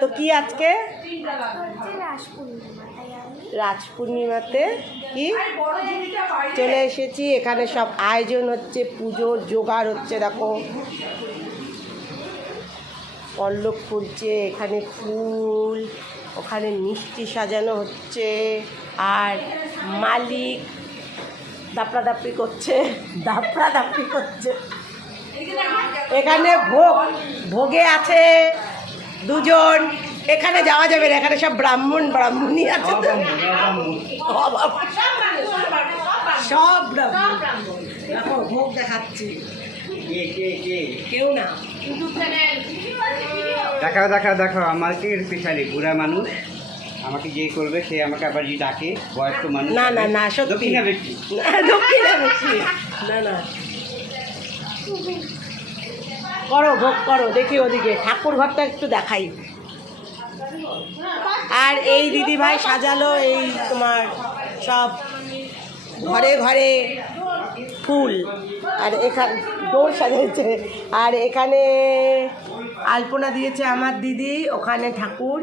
তো কি আজকে রাজ পূর্ণিমাতে কি চলে এসেছি। এখানে সব আয়োজন হচ্ছে, পুজোর জোগাড় হচ্ছে। দেখো পল্লব ফুলছে, এখানে ফুল, ওখানে মিষ্টি সাজানো হচ্ছে, আর মালিক দাপড়াদাপড়ি করছে। এখানে ভোগে আছে দুজন। এখানে যাওয়া যাবে না, এখানে সব ব্রাহ্মণী আছে, সব দেখো ভোগ দেখাচ্ছি। কেউ না, দেখো আমার কি পিছালি বুড়া মানুষ, আমাকে যে করবে সে আমাকে আবার ডাকে বয়স্ক মানুষ। না সত্যি না, করো ভোগ করো। দেখি ওদিকে ঠাকুর ঘরটা একটু দেখাই। আর এই দিদি ভাই সাজালো এই তোমার সব ঘরে ঘরে ফুল, আর এখানে দৌড় সাজাচ্ছে, আর এখানে আলপনা দিয়েছে আমার দিদি। ওখানে ঠাকুর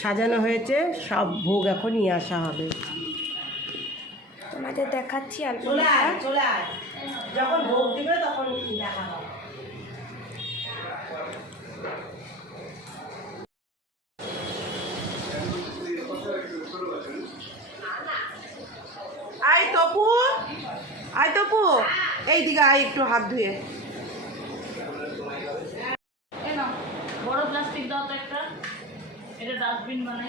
সাজানো হয়েছে, সব ভোগ এখন নিয়ে আসা হবে। তোমাদের দেখাচ্ছি চলে আয়, যখন ভোগ দিবে তখন দেখা হবে। আয় তপু এইদিকে আয়, একটু হাত ধুয়ে। বড় প্লাস্টিক দাও তো একটা, এটা ডাস্টবিন বানাই।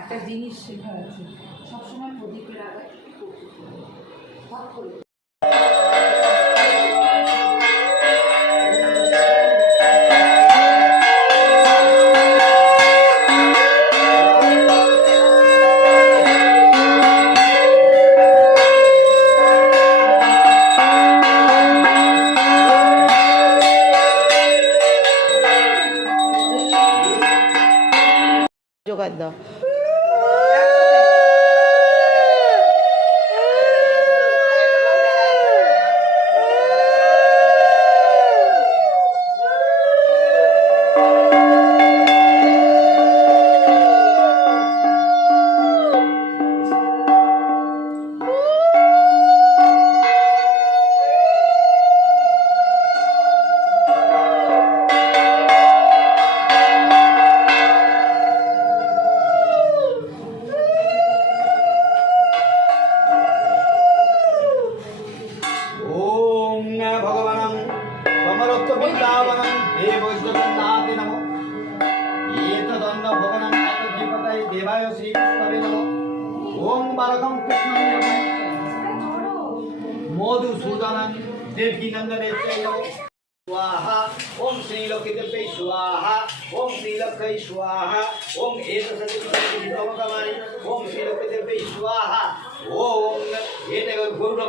একটা জিনিস শেখা আছে, সবসময় প্রদীপের আগে জোগাড় দাও। देवाय श्री कृष्णाय नमः। ओम बालकं कृष्णं मधुसूदनं देवकी नंदने स्वाहा। ओम श्रीलोकिते स्वाहा। ओम श्रीलक्ष्मी स्वाहा। ओम एतसति ओम श्रीलोकिते स्वाहा। ओम एतगुरु